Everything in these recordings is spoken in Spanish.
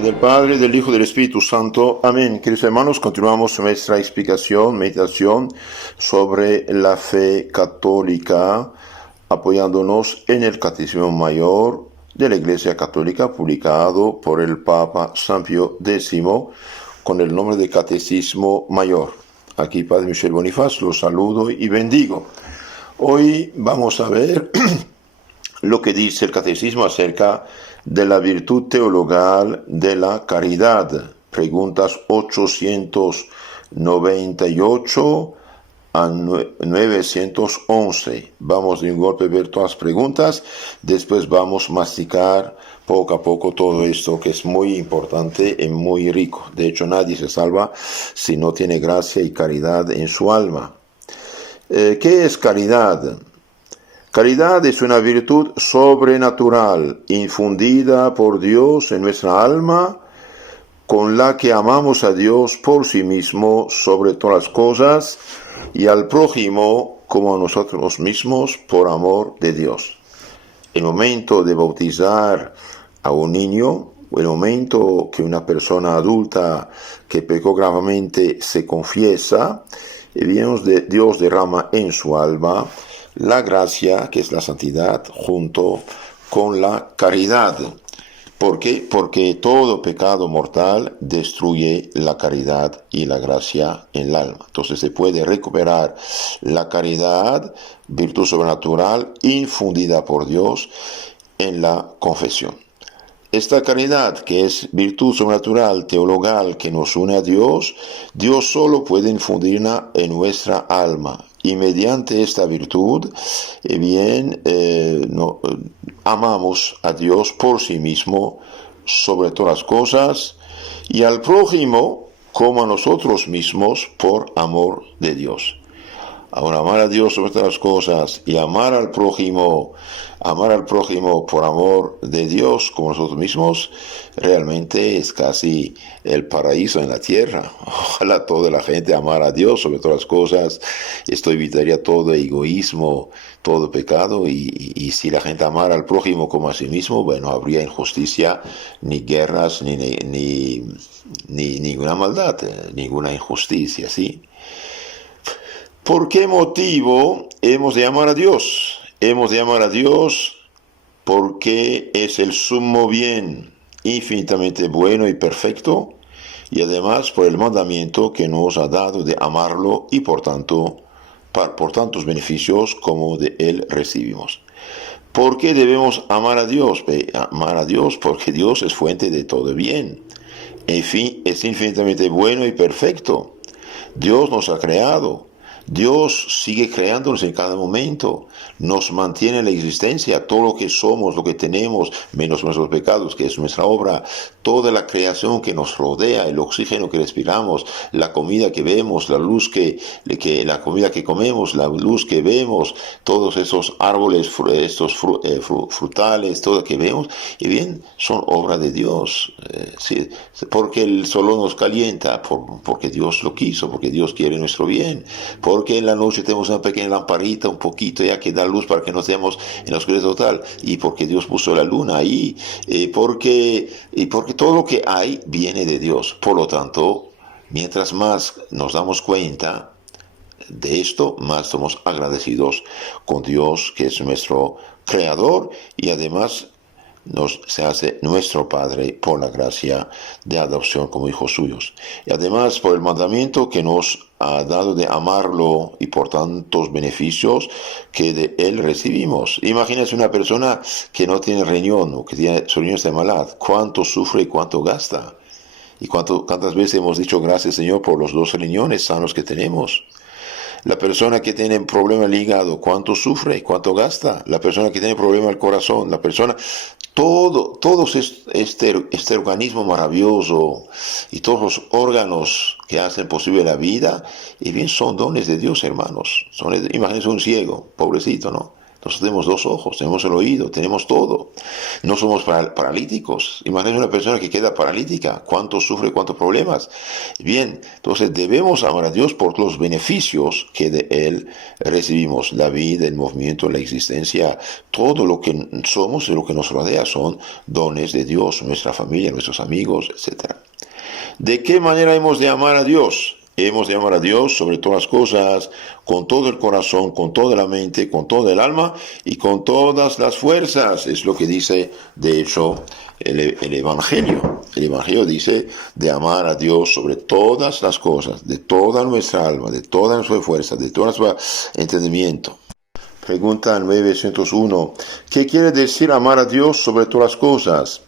nombre del Padre, del Hijo y del Espíritu Santo. Amén. Queridos hermanos, continuamos nuestra explicación, meditación sobre la fe católica, apoyándonos en el Catecismo Mayor de la Iglesia Católica, publicado por el Papa San Pío X, con el nombre de Catecismo Mayor. Aquí Padre Michel Bonifaz, los saludo y bendigo. Hoy vamos a ver lo que dice el Catecismo acerca de la virtud teologal de la caridad. Preguntas 898 a 911. Vamos de un golpe a ver todas las preguntas, después vamos a masticar poco a poco todo esto que es muy importante y muy rico. De hecho, nadie se salva si no tiene gracia y caridad en su alma. ¿Qué es caridad? Caridad es una virtud sobrenatural, infundida por Dios en nuestra alma, con la que amamos a Dios por sí mismo sobre todas las cosas y al prójimo como a nosotros mismos por amor de Dios. El momento de bautizar a un niño, el momento que una persona adulta que pecó gravemente se confiesa, Dios derrama en su alma la gracia, que es la santidad, junto con la caridad. ¿Por qué? Porque todo pecado mortal destruye la caridad y la gracia en el alma. Entonces se puede recuperar la caridad, virtud sobrenatural, infundida por Dios en la confesión. Esta caridad, que es virtud sobrenatural, teologal, que nos une a Dios, Dios solo puede infundirla en nuestra alma. Y mediante esta virtud, amamos a Dios por sí mismo sobre todas las cosas y al prójimo como a nosotros mismos por amor de Dios. Ahora, amar a Dios sobre todas las cosas y amar al prójimo por amor de Dios como nosotros mismos, realmente es casi el paraíso en la tierra. Ojalá toda la gente amara a Dios sobre todas las cosas. Esto evitaría todo egoísmo, todo pecado, y si la gente amara al prójimo como a sí mismo, bueno, habría injusticia, ni guerras, ni ninguna maldad, ninguna injusticia, ¿sí? ¿Por qué motivo hemos de amar a Dios? Hemos de amar a Dios porque es el sumo bien, infinitamente bueno y perfecto, y además por el mandamiento que nos ha dado de amarlo y por tantos beneficios como de él recibimos. ¿Por qué debemos amar a Dios? Amar a Dios porque Dios es fuente de todo bien. En fin, es infinitamente bueno y perfecto. Dios nos ha creado. Dios sigue creándonos en cada momento, nos mantiene en la existencia, todo lo que somos, lo que tenemos, menos nuestros pecados, que es nuestra obra, toda la creación que nos rodea, el oxígeno que respiramos, la comida que vemos, la comida que comemos, la luz que vemos, todos esos árboles, frutales, todo lo que vemos, y bien, son obra de Dios, sí, porque el sol nos calienta, porque Dios lo quiso, porque Dios quiere nuestro bien, porque en la noche tenemos una pequeña lamparita, un poquito ya que da luz para que no estemos en la oscuridad total, y porque Dios puso la luna ahí, porque todo lo que hay viene de Dios. Por lo tanto, mientras más nos damos cuenta de esto, más somos agradecidos con Dios, que es nuestro creador, y además se hace nuestro Padre por la gracia de adopción como hijos suyos. Y además por el mandamiento que nos ha dado de amarlo y por tantos beneficios que de él recibimos. Imagínense una persona que no tiene riñón o que tiene su riñón está malado. ¿Cuánto sufre y cuánto gasta? ¿Y cuántas veces hemos dicho gracias, Señor, por los 2 riñones sanos que tenemos? La persona que tiene problema al hígado, ¿cuánto sufre y cuánto gasta? La persona que tiene problema al corazón, todos este organismo maravilloso y todos los órganos que hacen posible la vida, y bien son dones de Dios, hermanos. Imagínense un ciego, pobrecito, ¿no? Nosotros tenemos dos ojos, tenemos el oído, tenemos todo. No somos paralíticos. Imagínate una persona que queda paralítica. ¿Cuánto sufre, cuántos problemas? Bien, entonces debemos amar a Dios por los beneficios que de Él recibimos. La vida, el movimiento, la existencia, todo lo que somos y lo que nos rodea son dones de Dios, nuestra familia, nuestros amigos, etc. ¿De qué manera hemos de amar a Dios? Hemos de amar a Dios sobre todas las cosas, con todo el corazón, con toda la mente, con toda el alma y con todas las fuerzas. Es lo que dice, de hecho, el Evangelio. El Evangelio dice de amar a Dios sobre todas las cosas, de toda nuestra alma, de toda nuestra fuerza, de todo nuestro entendimiento. Pregunta 901. ¿Qué quiere decir amar a Dios sobre todas las cosas?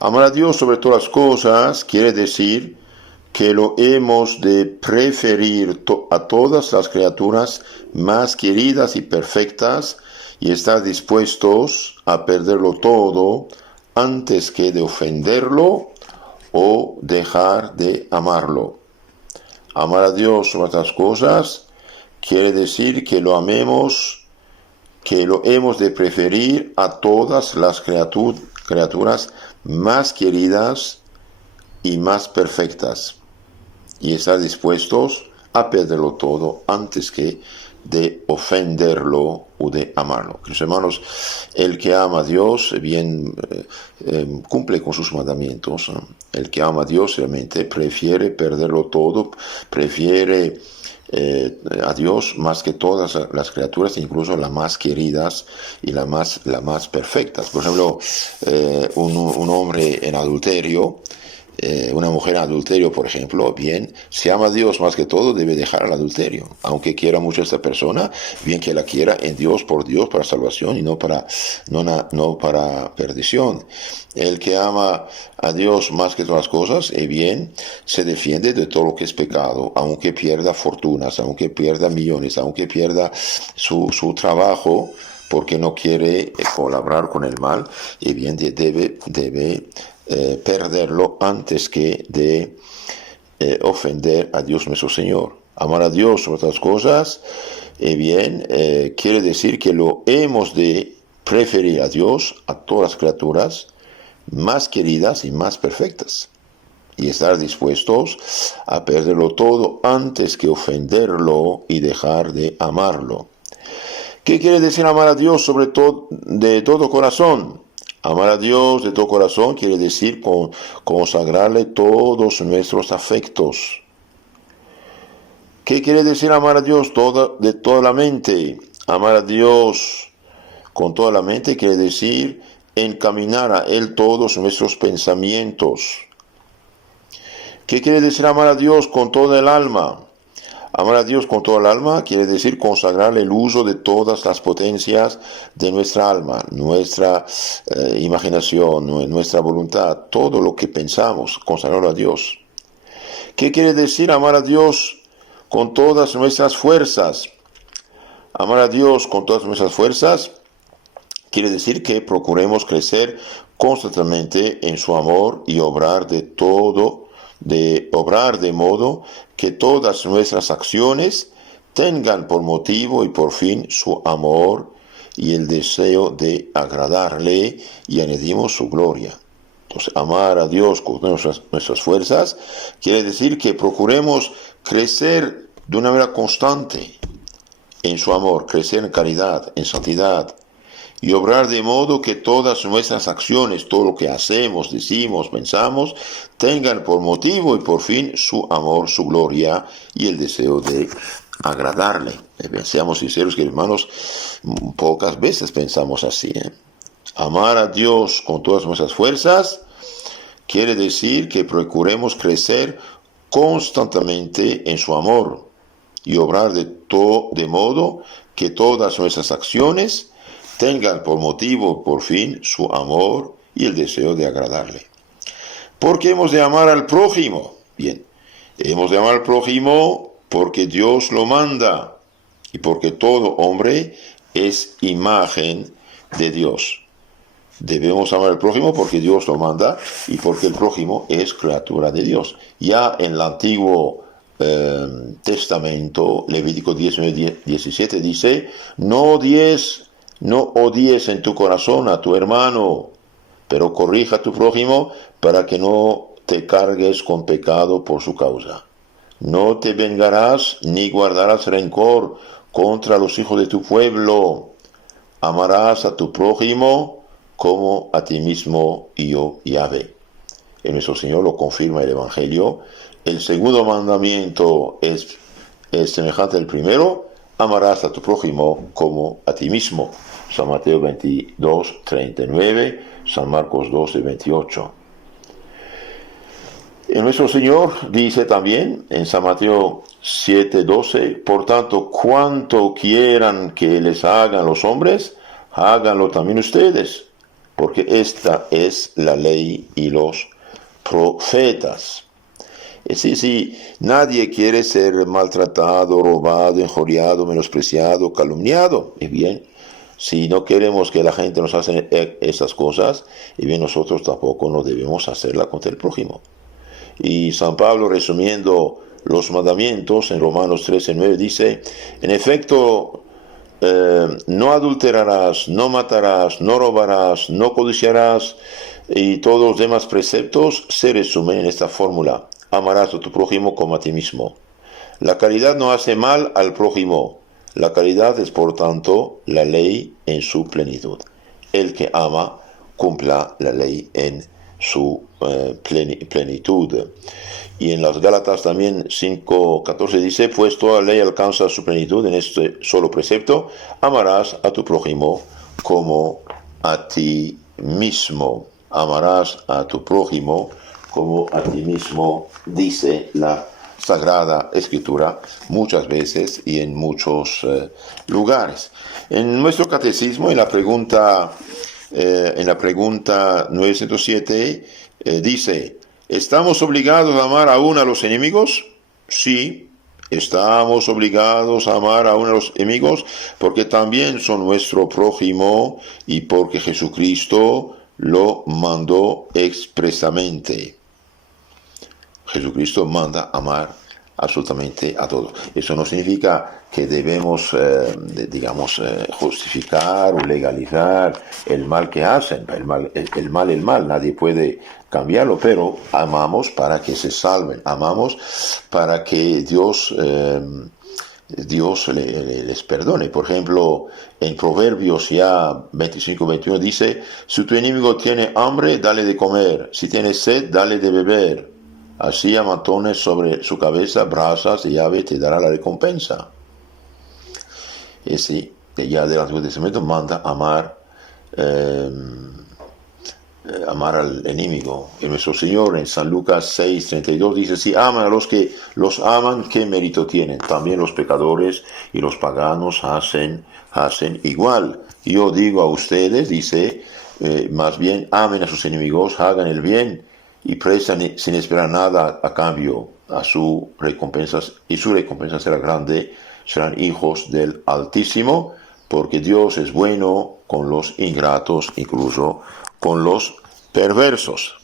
Amar a Dios sobre todas las cosas quiere decir que lo hemos de preferir a todas las criaturas más queridas y perfectas y estar dispuestos a perderlo todo antes que de ofenderlo o dejar de amarlo. Amar a Dios sobre otras cosas quiere decir que lo amemos, que lo hemos de preferir a todas las criaturas más queridas y más perfectas y estar dispuestos a perderlo todo antes que de ofenderlo o de amarlo. Queridos hermanos, el que ama a Dios bien cumple con sus mandamientos. El que ama a Dios realmente prefiere perderlo todo, prefiere a Dios más que todas las criaturas, incluso las más queridas y las más perfectas. Por ejemplo, un hombre en adulterio, una mujer en adulterio, por ejemplo, bien, si ama a Dios más que todo, debe dejar el adulterio. Aunque quiera mucho a esta persona, bien que la quiera en Dios, para salvación y no para perdición. El que ama a Dios más que todas las cosas, bien, se defiende de todo lo que es pecado, aunque pierda fortunas, aunque pierda millones, aunque pierda su trabajo, porque no quiere colaborar con el mal, y bien debe perderlo antes que de ofender a Dios nuestro Señor. Amar a Dios sobre otras cosas, bien, quiere decir que lo hemos de preferir a Dios a todas las criaturas más queridas y más perfectas, y estar dispuestos a perderlo todo antes que ofenderlo y dejar de amarlo. ¿Qué quiere decir amar a Dios sobre todo de todo corazón? Amar a Dios de todo corazón quiere decir consagrarle todos nuestros afectos. ¿Qué quiere decir amar a Dios de toda la mente? Amar a Dios con toda la mente quiere decir encaminar a Él todos nuestros pensamientos. ¿Qué quiere decir amar a Dios con toda el alma? Amar a Dios con toda el alma quiere decir consagrar el uso de todas las potencias de nuestra alma, nuestra imaginación, nuestra voluntad, todo lo que pensamos, consagrarlo a Dios. ¿Qué quiere decir amar a Dios con todas nuestras fuerzas? Amar a Dios con todas nuestras fuerzas quiere decir que procuremos crecer constantemente en su amor y obrar de modo que todas nuestras acciones tengan por motivo y por fin su amor y el deseo de agradarle, y añadimos su gloria. Entonces, amar a Dios con nuestras fuerzas quiere decir que procuremos crecer de una manera constante en su amor, crecer en caridad, en santidad, y obrar de modo que todas nuestras acciones, todo lo que hacemos, decimos, pensamos, tengan por motivo y por fin su amor, su gloria y el deseo de agradarle. Seamos sinceros, que hermanos, pocas veces pensamos así. Amar a Dios con todas nuestras fuerzas quiere decir que procuremos crecer constantemente en su amor y obrar de modo que todas nuestras acciones tengan por motivo, por fin, su amor y el deseo de agradarle. ¿Por qué hemos de amar al prójimo? Bien, hemos de amar al prójimo porque Dios lo manda y porque todo hombre es imagen de Dios. Debemos amar al prójimo porque Dios lo manda y porque el prójimo es criatura de Dios. Ya en el Antiguo Testamento, Levítico 19:17 dice: no odies No odies en tu corazón a tu hermano, pero corrija a tu prójimo para que no te cargues con pecado por su causa. No te vengarás ni guardarás rencor contra los hijos de tu pueblo. Amarás a tu prójimo como a ti mismo, y yo, Yahvé. En nuestro Señor lo confirma el Evangelio. El segundo mandamiento es semejante al primero: amarás a tu prójimo como a ti mismo. San Mateo 22, 39, San Marcos 12, 28. Y nuestro Señor dice también en San Mateo 7, 12: por tanto, cuanto quieran que les hagan los hombres, háganlo también ustedes, porque esta es la ley y los profetas. Es decir, nadie quiere ser maltratado, robado, injuriado, menospreciado, calumniado. Y bien, si no queremos que la gente nos haga esas cosas, y bien, nosotros tampoco no debemos hacerla contra el prójimo. Y San Pablo, resumiendo los mandamientos en Romanos 13:9, dice: en efecto, no adulterarás, no matarás, no robarás, no codiciarás, y todos los demás preceptos se resumen en esta fórmula: amarás a tu prójimo como a ti mismo. La caridad no hace mal al prójimo. La caridad es, por tanto, la ley en su plenitud. El que ama cumpla la ley en su plenitud. Y en las Gálatas también 5:14 dice: pues toda ley alcanza su plenitud en este solo precepto: amarás a tu prójimo como a ti mismo. Amarás a tu prójimo como a ti mismo, dice la Sagrada Escritura muchas veces y en muchos lugares. En nuestro catecismo, en la pregunta 907, dice: ¿estamos obligados a amar aún a los enemigos? Sí, estamos obligados a amar aún a los enemigos, porque también son nuestro prójimo y porque Jesucristo lo mandó expresamente. Jesucristo manda amar absolutamente a todos. Eso no significa que debemos, justificar o legalizar el mal que hacen. El mal, nadie puede cambiarlo, pero amamos para que se salven. Amamos para que Dios les perdone. Por ejemplo, en Proverbios ya 25-21 dice: si tu enemigo tiene hambre, dale de comer; si tiene sed, dale de beber. Así amontones sobre su cabeza brasas, y Yahvé te dará la recompensa. Y sí, ya del Antiguo Testamento manda amar al enemigo. Y nuestro Señor en San Lucas 6:32 dice: si aman a los que los aman, ¿qué mérito tienen? También los pecadores y los paganos hacen igual. Yo digo a ustedes, dice, más bien amen a sus enemigos, hagan el bien y prestan sin esperar nada a cambio a su recompensa, y su recompensa será grande. Serán hijos del Altísimo, porque Dios es bueno con los ingratos, incluso con los perversos.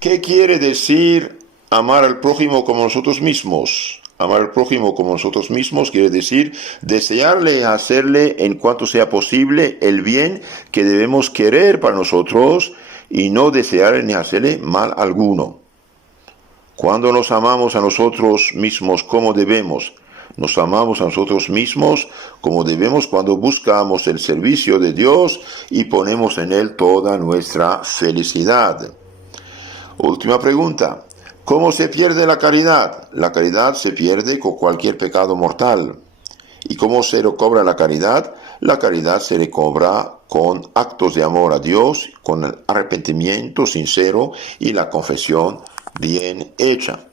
¿Qué quiere decir amar al prójimo como nosotros mismos? Amar al prójimo como nosotros mismos quiere decir desearle y hacerle, en cuanto sea posible, el bien que debemos querer para nosotros, y no desearle ni hacerle mal alguno. Cuando nos amamos a nosotros mismos como debemos, nos amamos a nosotros mismos como debemos cuando buscamos el servicio de Dios y ponemos en Él toda nuestra felicidad. Última pregunta: ¿cómo se pierde la caridad? La caridad se pierde con cualquier pecado mortal. ¿Y cómo se recobra la caridad? La caridad se recobra con actos de amor a Dios, con el arrepentimiento sincero y la confesión bien hecha.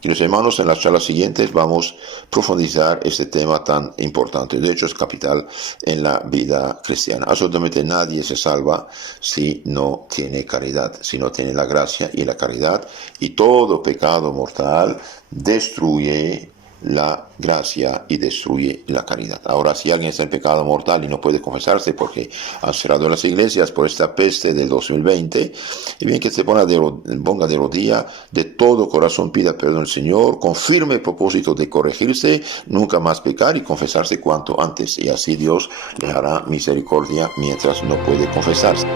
Queridos hermanos, en las charlas siguientes vamos a profundizar este tema tan importante. De hecho, es capital en la vida cristiana. Absolutamente nadie se salva si no tiene caridad, si no tiene la gracia y la caridad. Y todo pecado mortal destruye la gracia y destruye la caridad. Ahora, si alguien está en pecado mortal y no puede confesarse porque han cerrado las iglesias por esta peste del 2020, y bien que se ponga de rodilla, de todo corazón pida perdón al Señor, con firme propósito de corregirse, nunca más pecar y confesarse cuanto antes, y así Dios le hará misericordia mientras no puede confesarse.